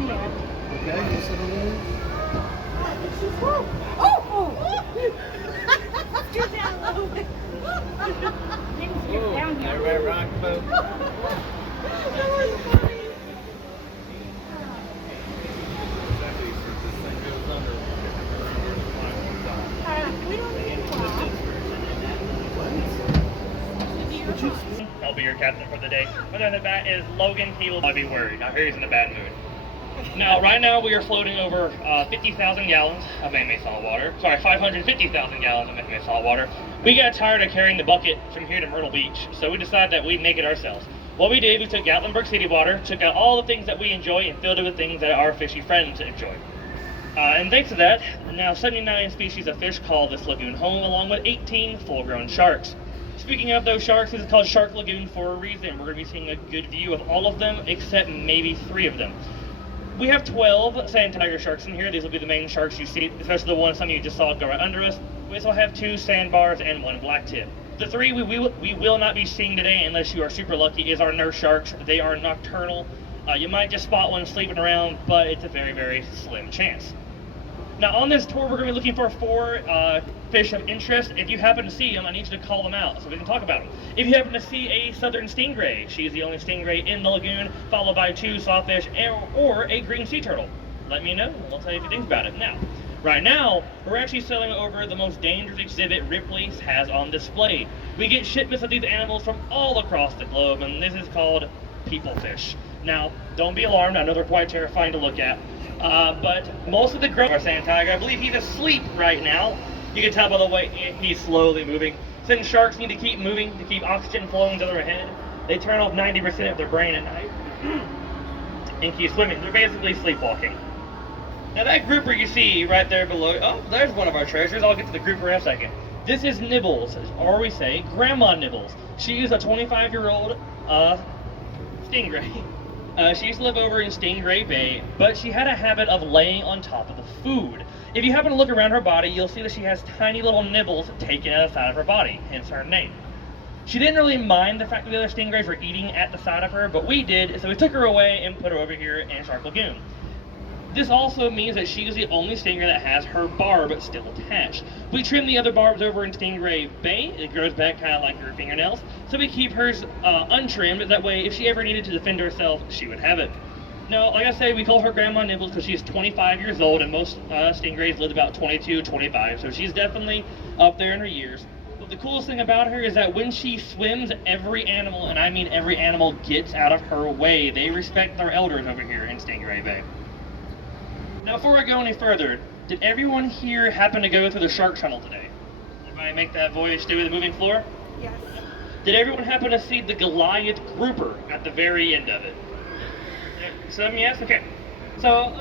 on the end. Okay, you sit on there. Oh! Get down a little bit. Whoa, everybody rock the boat. That was funny. We don't need a clock. I'll be your captain for the day. Other than that is Logan. He will not be worried. I hear he's in a bad mood. Now, right now we are floating over 50,000 gallons of man-made salt water. Sorry, 550,000 gallons of man-made salt water. We got tired of carrying the bucket from here to Myrtle Beach, so we decided that we'd make it ourselves. What we did, we took Gatlinburg city water, took out all the things that we enjoy, and filled it with things that our fishy friends enjoy. And thanks to that, now 79 species of fish call this lagoon home, along with 18 full-grown sharks. Speaking of those sharks, this is called Shark Lagoon for a reason. We're going to be seeing a good view of all of them, except maybe 3 of them. We have 12 sand tiger sharks in here. These will be the main sharks you see, especially the one some of you just saw go right under us. We also have 2 sandbars and 1 blacktip. The 3 we will not be seeing today, unless you are super lucky, is our nurse sharks. They are nocturnal. You might just spot one sleeping around, but it's a very, very slim chance. Now on this tour, we're going to be looking for 4 fish of interest. If you happen to see them, I need you to call them out so we can talk about them. If you happen to see a southern stingray, she's the only stingray in the lagoon, followed by 2 sawfish or a green sea turtle, let me know and I'll tell you if you think about it. Now, right now, we're actually sailing over the most dangerous exhibit Ripley has on display. We get shipments of these animals from all across the globe, and this is called people fish. Now, don't be alarmed, I know they're quite terrifying to look at. But most of the growth of our sand tiger, I believe he's asleep right now. You can tell by the way he's slowly moving. Since sharks need to keep moving to keep oxygen flowing to their head, they turn off 90% of their brain at night and keep swimming. They're basically sleepwalking. Now that grouper you see right there below, oh, there's one of our treasures. I'll get to the grouper in a second. This is Nibbles, or we say Grandma Nibbles. She is a 25-year-old stingray. She used to live over in Stingray Bay, but she had a habit of laying on top of the food. If you happen to look around her body, you'll see that she has tiny little nibbles taken out of the side of her body, hence her name. She didn't really mind the fact that the other stingrays were eating at the side of her, but we did, so we took her away and put her over here in Shark Lagoon. This also means that she is the only stingray that has her barb still attached. We trim the other barbs over in Stingray Bay. It grows back kind of like her fingernails, so we keep hers untrimmed. That way, if she ever needed to defend herself, she would have it. Now, like I say, we call her Grandma Nibbles because she's 25 years old, and most stingrays live about 22, 25, so she's definitely up there in her years. But the coolest thing about her is that when she swims, every animal, and I mean every animal, gets out of her way. They respect their elders over here in Stingray Bay. Now, before I go any further, did everyone here happen to go through the Shark Tunnel today? Everybody make that voyage through the moving floor? Yes. Did everyone happen to see the Goliath grouper at the very end of it? Some yes? Okay. So,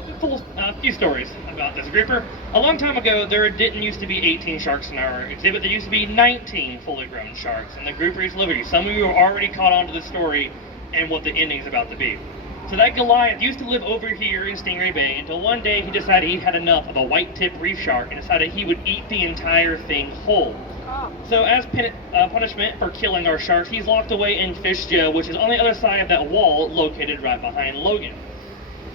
a few stories about this grouper. A long time ago, there didn't used to be 18 sharks in our exhibit. There used to be 19 fully grown sharks, and the grouper is Liberty. Some of you have already caught on to the story and what the ending is about to be. So that Goliath used to live over here in Stingray Bay until one day he decided he had enough of a white-tipped reef shark and decided he would eat the entire thing whole. So as punishment for killing our sharks, he's locked away in fish jail, which is on the other side of that wall located right behind Logan.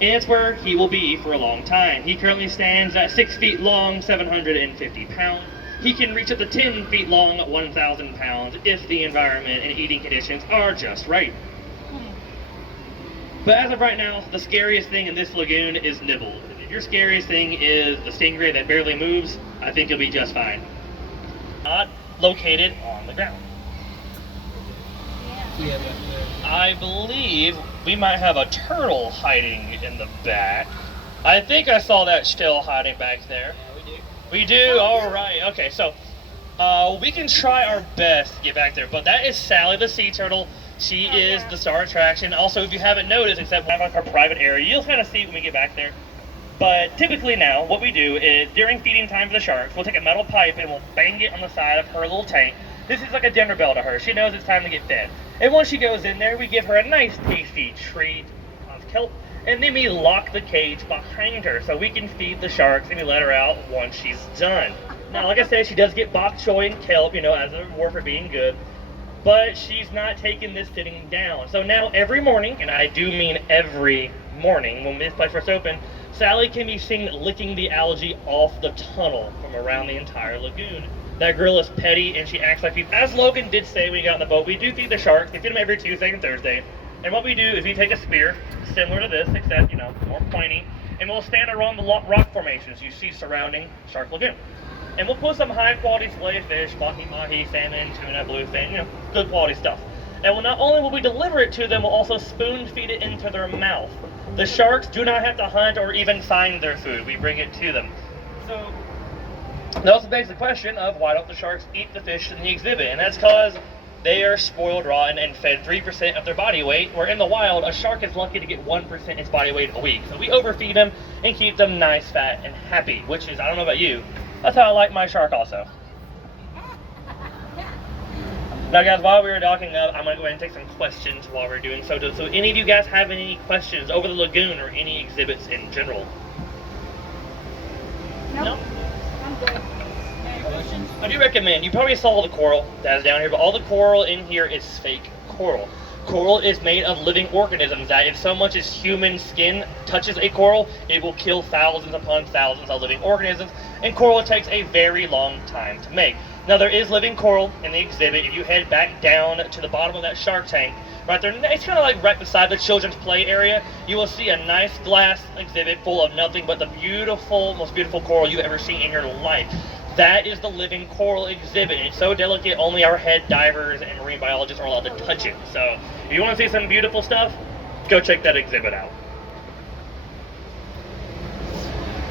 And it's where he will be for a long time. He currently stands at 6 feet long, 750 pounds. He can reach up to 10 feet long, 1,000 pounds, if the environment and eating conditions are just right. But as of right now, the scariest thing in this lagoon is Nibbles. If your scariest thing is the stingray that barely moves, I think you'll be just fine. Not located on the ground. Yeah. I believe we might have a turtle hiding in the back. I think I saw that still hiding back there. We do? Alright, okay, so we can try our best to get back there, but that is Sally the sea turtle. She is the star attraction. Also, if you haven't noticed, except we have like our private area, you'll kind of see it when we get back there. But typically now, what we do is during feeding time for the sharks, we'll take a metal pipe and we'll bang it on the side of her little tank. This is like a dinner bell to her. She knows it's time to get fed. And once she goes in there, we give her a nice tasty treat of kelp, and then we lock the cage behind her so we can feed the sharks and we let her out once she's done. Now, like I said, she does get bok choy and kelp, as a reward for being good. But she's not taking this sitting down. So now every morning, and I do mean every morning, when this place first opened, Sally can be seen licking the algae off the tunnel from around the entire lagoon. That girl is petty, and she acts like people. As Logan did say when he got on the boat, we do feed the sharks. We feed them every Tuesday and Thursday. And what we do is we take a spear, similar to this, except, you know, more pointy, and we'll stand around the rock formations you see surrounding Shark Lagoon. And we'll put some high-quality fillet fish, mahi, salmon, tuna, bluefin, you know, good quality stuff. And we'll not only will we deliver it to them, we'll also spoon feed it into their mouth. The sharks do not have to hunt or even find their food. We bring it to them. So that also begs the question of why don't the sharks eat the fish in the exhibit? And that's because they are spoiled rotten and fed 3% of their body weight, where in the wild, a shark is lucky to get 1% its body weight a week. So we overfeed them and keep them nice, fat, and happy, which is, I don't know about you, that's how I like my shark also. Now guys, while we were docking up, I'm going to go ahead and take some questions while we're doing so. So any of you guys have any questions over the lagoon or any exhibits in general? No? I'm good. Any questions? I do recommend, you probably saw the coral that is down here, but all the coral in here is fake coral. Coral is made of living organisms that if so much as human skin touches a coral, it will kill thousands upon thousands of living organisms, and coral takes a very long time to make. Now there is living coral in the exhibit. If you head back down to the bottom of that shark tank, right there, it's kind of like right beside the children's play area, you will see a nice glass exhibit full of nothing but the beautiful, most beautiful coral you've ever seen in your life. That is the living coral exhibit. It's so delicate, only our head divers and marine biologists are allowed to touch it. So if you want to see some beautiful stuff, go check that exhibit out.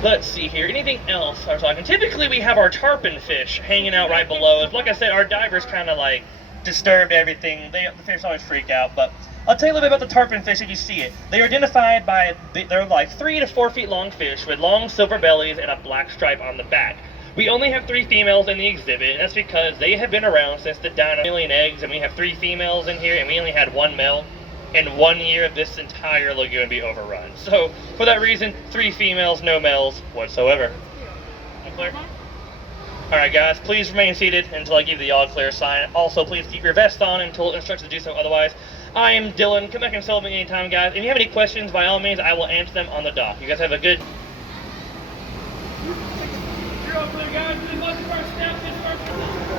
Let's see here, anything else I'm talking? Typically we have our tarpon fish hanging out right below us. Like I said, our divers kind of like disturbed everything. The fish always freak out, but I'll tell you a little bit about the tarpon fish if you see it. They are identified by, they're like 3 to 4 feet long fish with long silver bellies and a black stripe on the back. We only have 3 females in the exhibit, and that's because they have been around since the dino million eggs, and we have 3 females in here, and we only had 1 male. In 1 year, this entire lagoon be overrun. So, for that reason, 3 females, no males whatsoever. All clear? Alright guys, please remain seated until I give the all clear sign. Also, please keep your vest on until instructed to do so. Otherwise, I am Dylan. Come back and solve me anytime, guys. If you have any questions, by all means, I will answer them on the dock. You guys have a good... You're over there, guys. This was the first step.